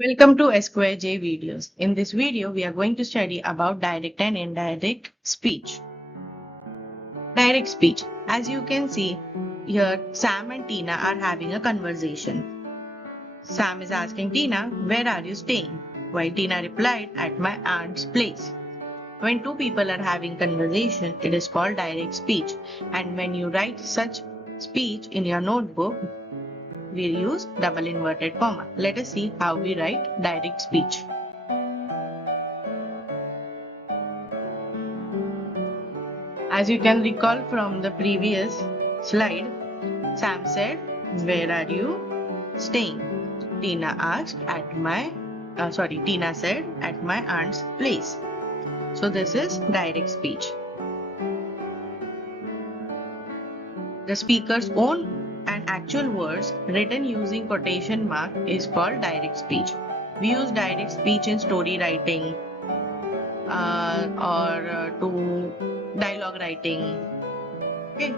Welcome to SQJ videos. In this video, we are going to study about direct and indirect speech. Direct speech. As you can see, here Sam and Tina are having a conversation. Sam is asking Tina, "Where are you staying?" While Tina replied, "At my aunt's place." When two people are having conversation, it is called direct speech. And when you write such speech in your notebook, we use double inverted comma. Let us see how we write direct speech. As you can recall from the previous slide, Sam said, "Where are you staying?" Tina said, "At my aunt's place." So this is direct speech. The speaker's own and actual words written using quotation mark is called direct speech. We use direct speech in story writing or to dialogue writing. Okay.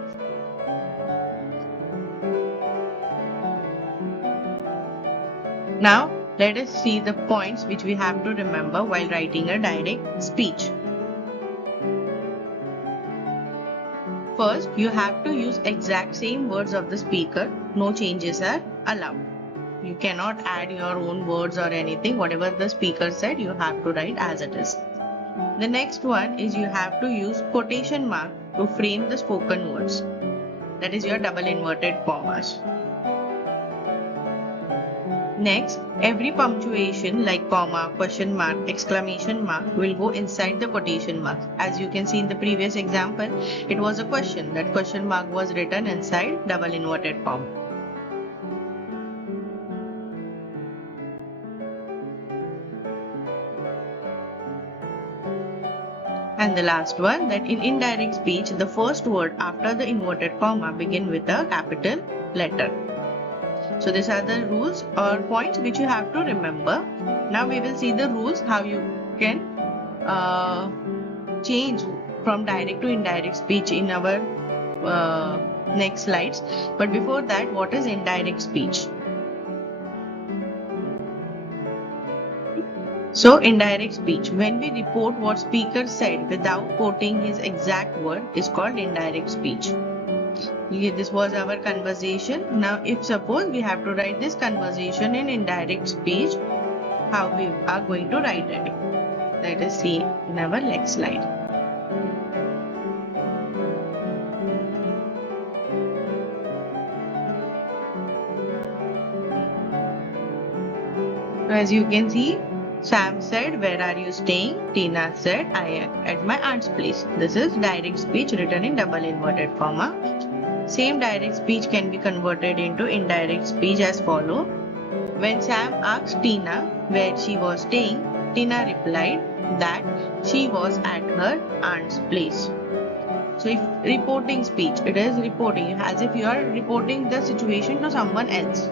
Now let us see the points which we have to remember while writing a direct speech. First, you have to use exact same words of the speaker. No changes are allowed. You cannot add your own words or anything. Whatever the speaker said, you have to write as it is. The next one is you have to use quotation mark to frame the spoken words. That is your double inverted commas. Next, every punctuation like comma, question mark, exclamation mark will go inside the quotation mark. As you can see in the previous example, it was a question. That question mark was written inside double inverted comma. And the last one, that in indirect speech, the first word after the inverted comma begin with a capital letter. So these are the rules or points which you have to remember. Now we will see the rules how you can change from direct to indirect speech in our next slides. But before that, what is indirect speech? So indirect speech, when we report what speaker said without quoting his exact word, is called indirect speech. This was our conversation. Now if suppose we have to write this conversation in indirect speech, how we are going to write it? Let us see in our next slide. So as you can see, Sam said, "Where are you staying?" Tina said, "I am at my aunt's place." This is direct speech written in double inverted comma. Same direct speech can be converted into indirect speech as follow. When Sam asked Tina where she was staying, Tina replied that she was at her aunt's place. So if reporting speech, it is reporting as if you are reporting the situation to someone else,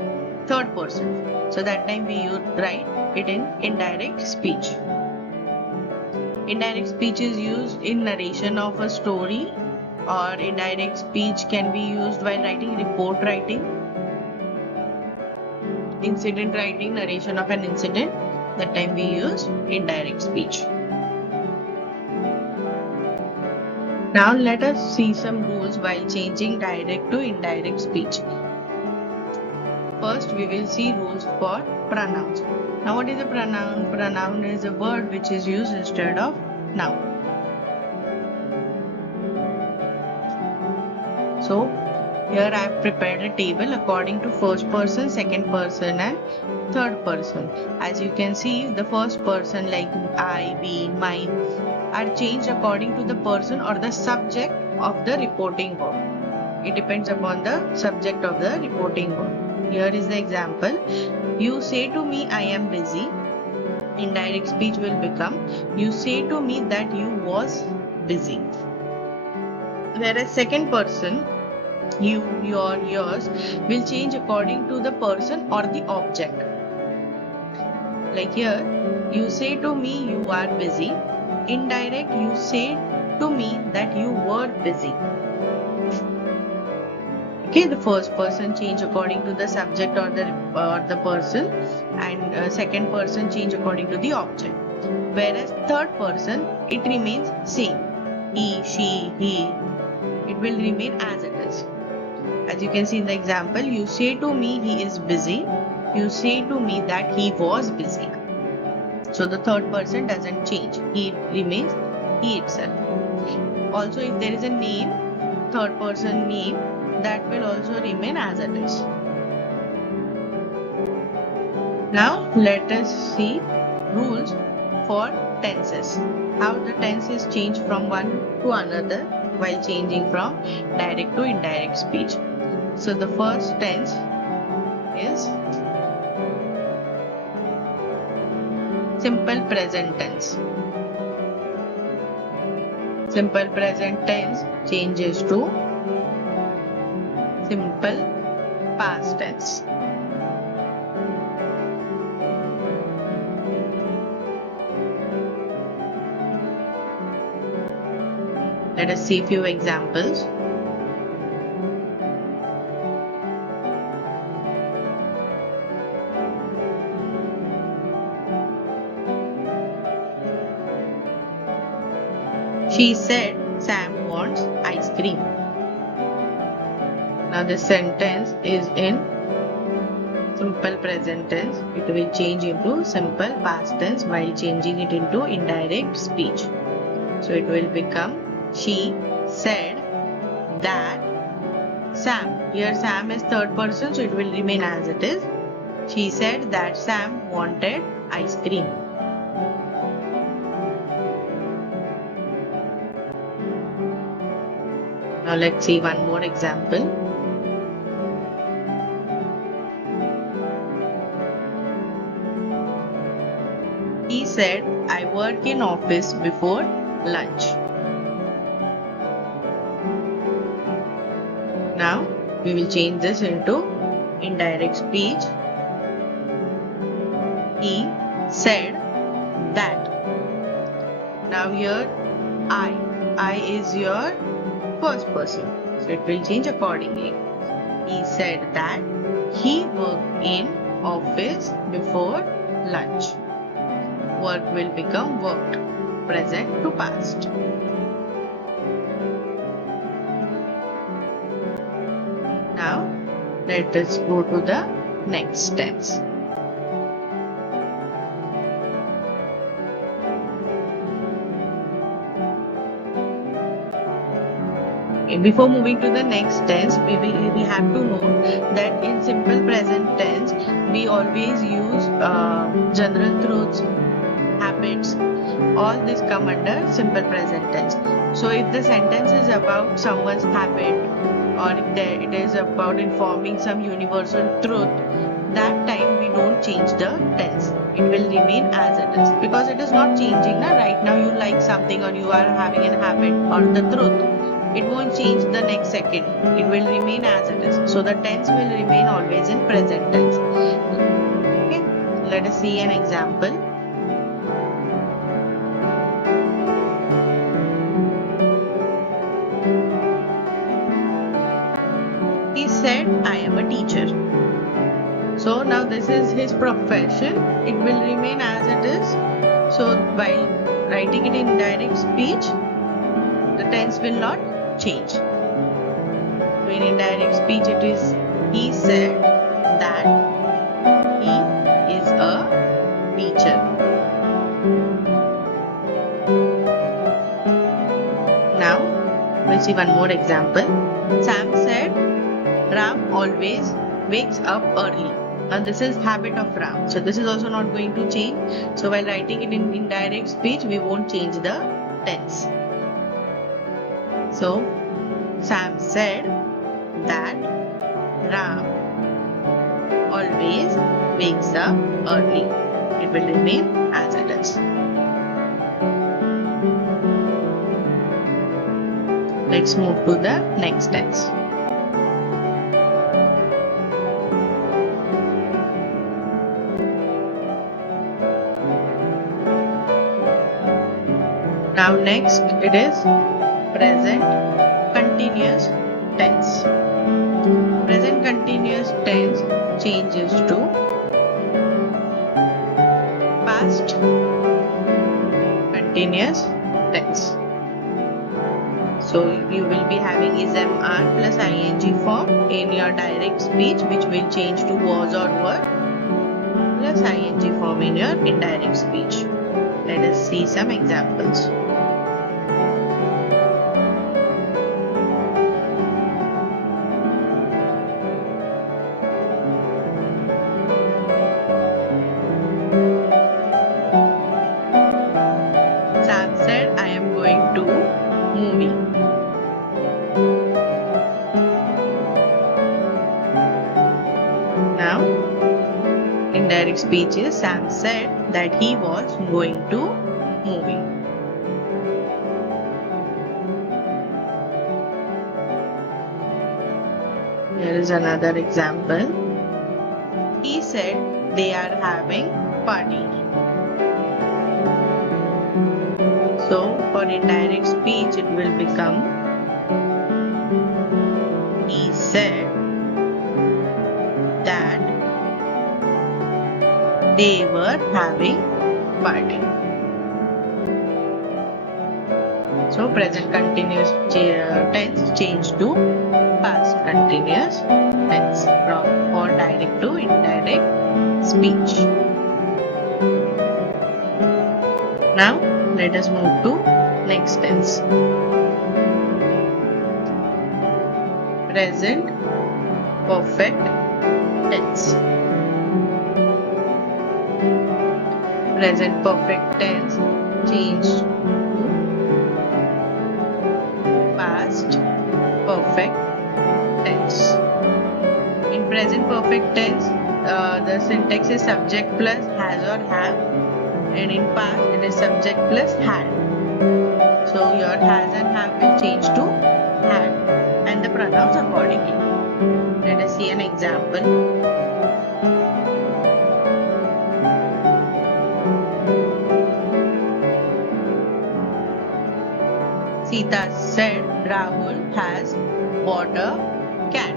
third person. So that time we write it in indirect speech. Indirect speech is used in narration of a story, or indirect speech can be used while writing report writing, incident writing, narration of an incident. That time we use indirect speech. Now let us see some rules while changing direct to indirect speech. First, we will see rules for pronouns. Now what is a pronoun? Pronoun is a word which is used instead of noun. So here I have prepared a table according to first person, second person and third person. As you can see, the first person like I, we, mine are changed according to the person or the subject of the reporting verb. It depends upon the subject of the reporting verb. Here is the example. You say to me, "I am busy." Indirect speech will become, you say to me that you was busy. Whereas second person, you, your, yours will change according to the person or the object. Like here, you say to me you are busy. Indirect, you say to me that you were busy. Okay, the first person change according to the subject or the person, and second person change according to the object. Whereas third person, it remains same. He, she, he. It will remain as it is. As you can see in the example, you say to me he is busy. You say to me that he was busy. So the third person doesn't change. He remains he itself. Also, if there is a name, third person name, that will also remain as it is. Now let us see rules for tenses. How the tenses change from one to another while changing from direct to indirect speech. So the first tense is simple present tense. Simple present tense changes to simple past tense. Let us see a few examples. She said Sam wants ice cream. Now this sentence is in simple present tense. It will change into simple past tense while changing it into indirect speech. So it will become she said that Sam. Here Sam is third person, so it will remain as it is. She said that Sam wanted ice cream. Now let's see one more example. He said, I work in office before lunch. Now we will change this into indirect speech. He said that. Now here I is your first person, so it will change accordingly. He said that he worked in office before lunch. Work will become worked, present to past. Now let us go to the next tense. Before moving to the next tense, we have to know that in simple present tense, we always use general truths, habits. All this come under simple present tense. So if the sentence is about someone's habit, or if it is about informing some universal truth, that time we don't change the tense. It will remain as it is because it is not changing. Right now you like something or you are having a habit or the truth. It won't change the next second. It will remain as it is. So the tense will remain always in present tense. Okay, let us see an example. He said, I am a teacher. So now this is his profession. It will remain as it is. So while writing it in indirect speech, the tense will not change. So in indirect speech, it is he said that he is a teacher. Now we'll see one more example. Sam said Ram always wakes up early. Now this is habit of Ram. So this is also not going to change. So while writing it in indirect speech, we won't change the tense. So Sam said that Ram always wakes up early. It will remain as it is. Let's move to the next tense. Now next it is present continuous tense. Present continuous tense changes to past continuous tense. So you will be having is MR plus ing form in your direct speech, which will change to was or were, plus ing form in your indirect speech. Let us see some examples. Sam said, I am going to movie. Now, indirect speech is Sam said that he was going to movie. Here is another example. He said they are having party. So for indirect speech it will become he said that they were having party. So present continuous tense changed to past continuous tense from for direct to indirect speech. Now let us move to next tense. Present perfect tense. Present perfect tense changed to past perfect tense. In present perfect tense, the syntax is subject plus has or have, and in past it is subject plus had. So your has and have will change to had, and the pronouns accordingly. Let us see an example. Sita said Rahul has bought a cat.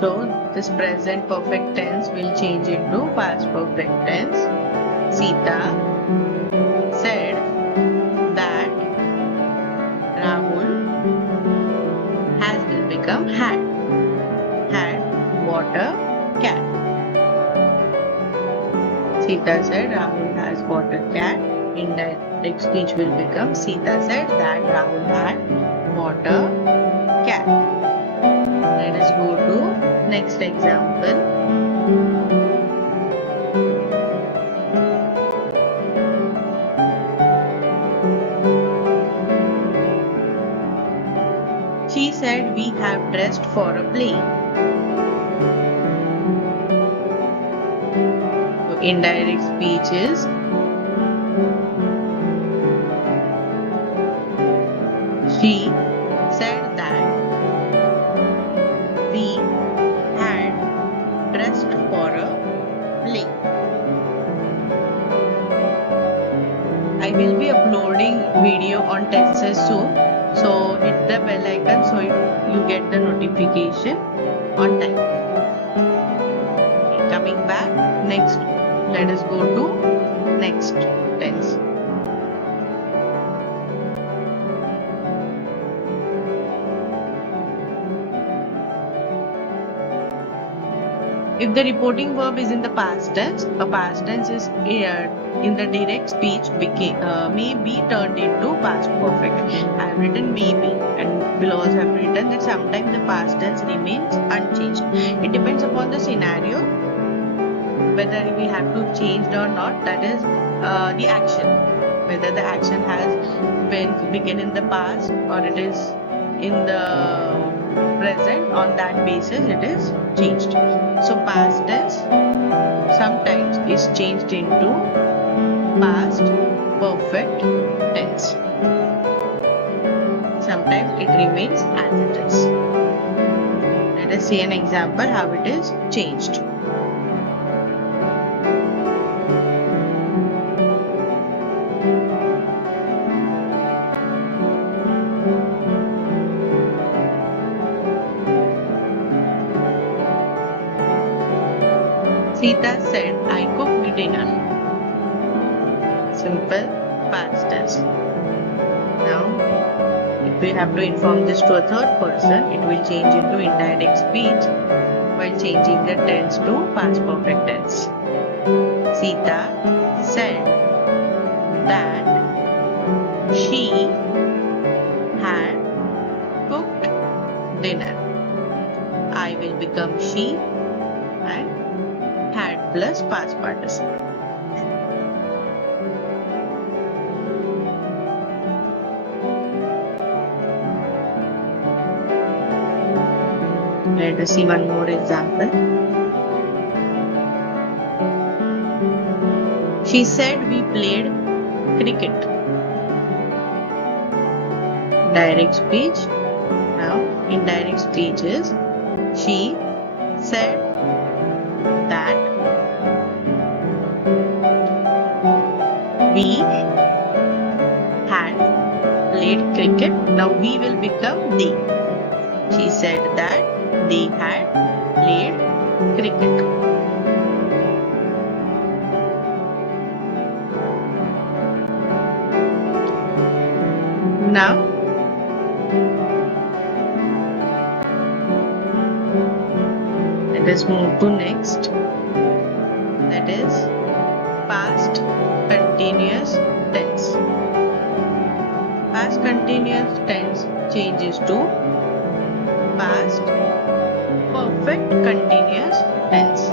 So this present perfect tense will change into past perfect tense. Sita said that Rahul has will become had bought a cat. Sita said Rahul has bought a cat. Indirect speech will become Sita said that Rahul had bought a cat. Let us go to next example. She said we have dressed for a play. So indirect speech is she said that we had dressed for a play. I will be uploading video on Texas soon, so hit the bell icon so you get the notification on time. Coming back, next let us go to next tense. If the reporting verb is in the past tense, a past tense is in the direct speech may be turned into past perfect. I have written maybe, and below also have written that sometimes the past tense remains unchanged. It depends upon the scenario whether we have to change or not. That is the action, whether the action has been begun in the past or it is in the present. On that basis it is changed. So past tense sometimes is changed into past perfect tense. Sometimes it remains as it is. Let us see an example how it is changed. Sita said, I cooked dinner. Simple past tense. Now, if we have to inform this to a third person, it will change into indirect speech while changing the tense to past perfect tense. Sita said that she had cooked dinner. I will become she and had plus past participle. Let us see one more example. She said we played cricket. Direct speech. Now, indirect speech is she said that we had played cricket. Now we will become they. She said that they had played cricket. Now, let us move to next. That is past continuous tense. Past continuous tense changes to past perfect continuous tense.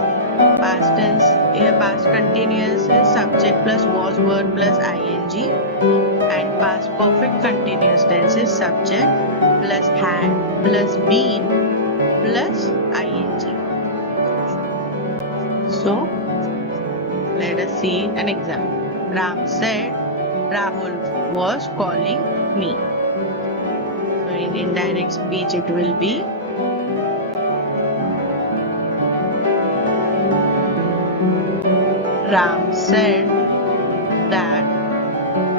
Past continuous is subject plus was verb plus ing, and past perfect continuous tense is subject plus had plus been plus ing. So, let us see an example. Ram said Rahul was calling me. So, in indirect speech, it will be Ram said that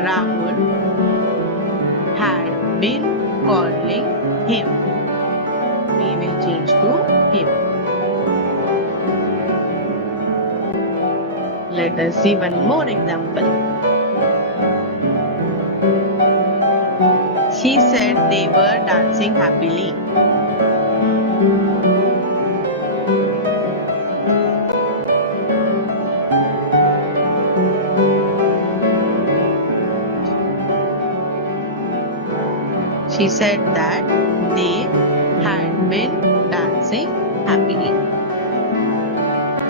Rahul had been calling him. We will change to him. Let us see one more example. She said they were dancing happily. She said that they had been dancing happily.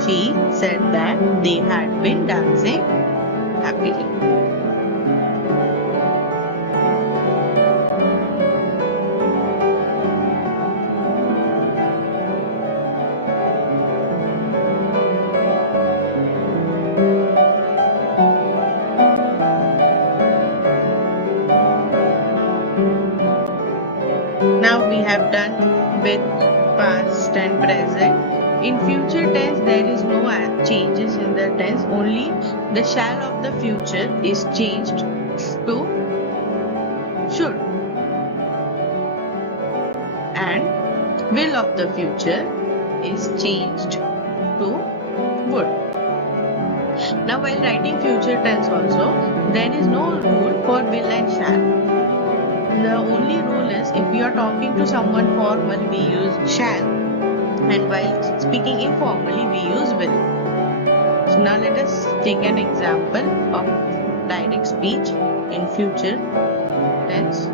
She said that they had been dancing happily. Now we have done with past and present. In future tense, there is no changes in the tense, only the shall of the future is changed to should, and will of the future is changed to would. Now, while writing future tense also, there is no rule for will and shall. The only rule is if we are talking to someone formal, we use shall, and while speaking informally, we use will. So now let us take an example of direct speech in future tense.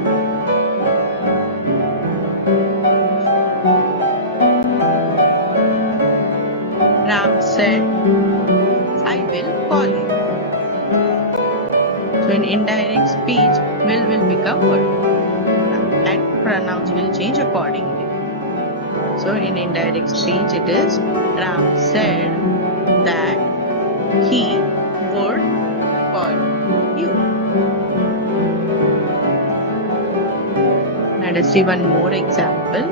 Ram said, I will call you. So in indirect speech, will become would, and pronouns will change accordingly. So in indirect speech, it is Ram said that he would call you. Let us see one more example.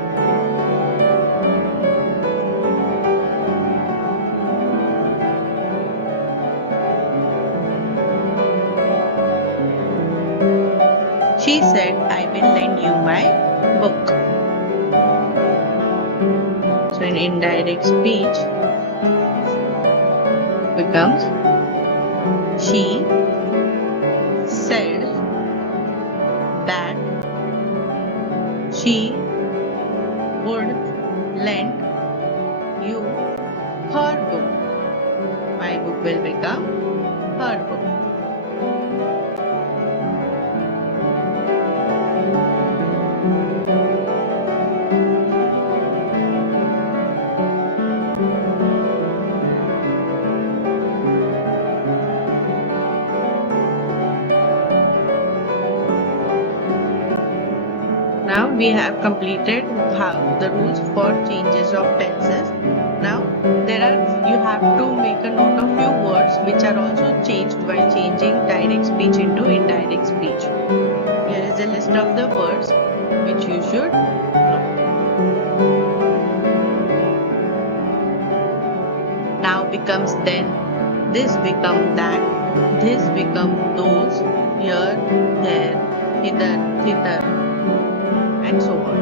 She said, I will lend you my book. So in indirect speech, becomes she said that she would lend you her book. My book will become her book. Now we have completed the rules for changes of tenses. Now you have to make a note of few words which are also changed while changing direct speech into indirect speech. Here is a list of the words which you should know. Now becomes then, this become that, this become those, here, there, hither, thither, and so on.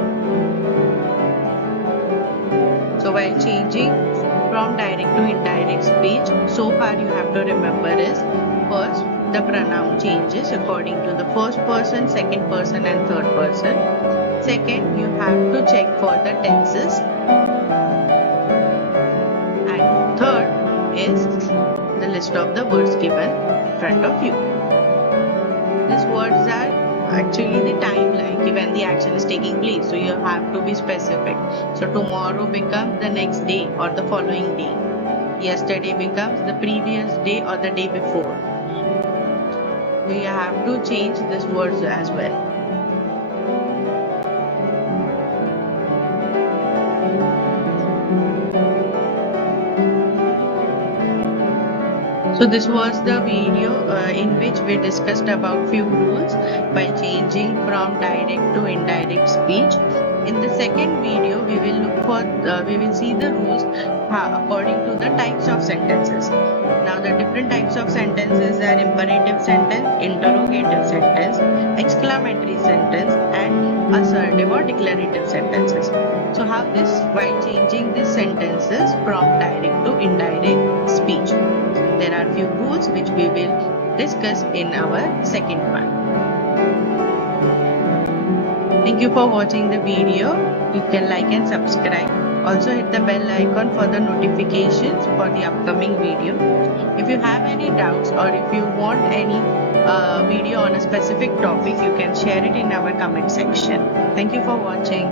So while changing from direct to indirect speech, so far you have to remember is, first the pronoun changes according to the first person, second person and third person. Second, you have to check for the tenses. And third is the list of the words given in front of you. These words are actually the timeline when the action is taking place, so you have to be specific. So tomorrow becomes the next day or the following day. Yesterday becomes the previous day or the day before. So you have to change these words as well. So this was the video in which we discussed about few rules by changing from direct to indirect speech. In the second video, we will see the rules according to the types of sentences. Now the different types of sentences are imperative sentence, interrogative sentence, exclamatory sentence, and assertive or declarative sentences. So how this while changing these sentences from direct to indirect speech. There are few rules which we will discuss in our second part. Thank you for watching the video. You can like and subscribe. Also hit the bell icon for the notifications for the upcoming video. If you have any doubts or if you want any video on a specific topic, you can share it in our comment section. Thank you for watching.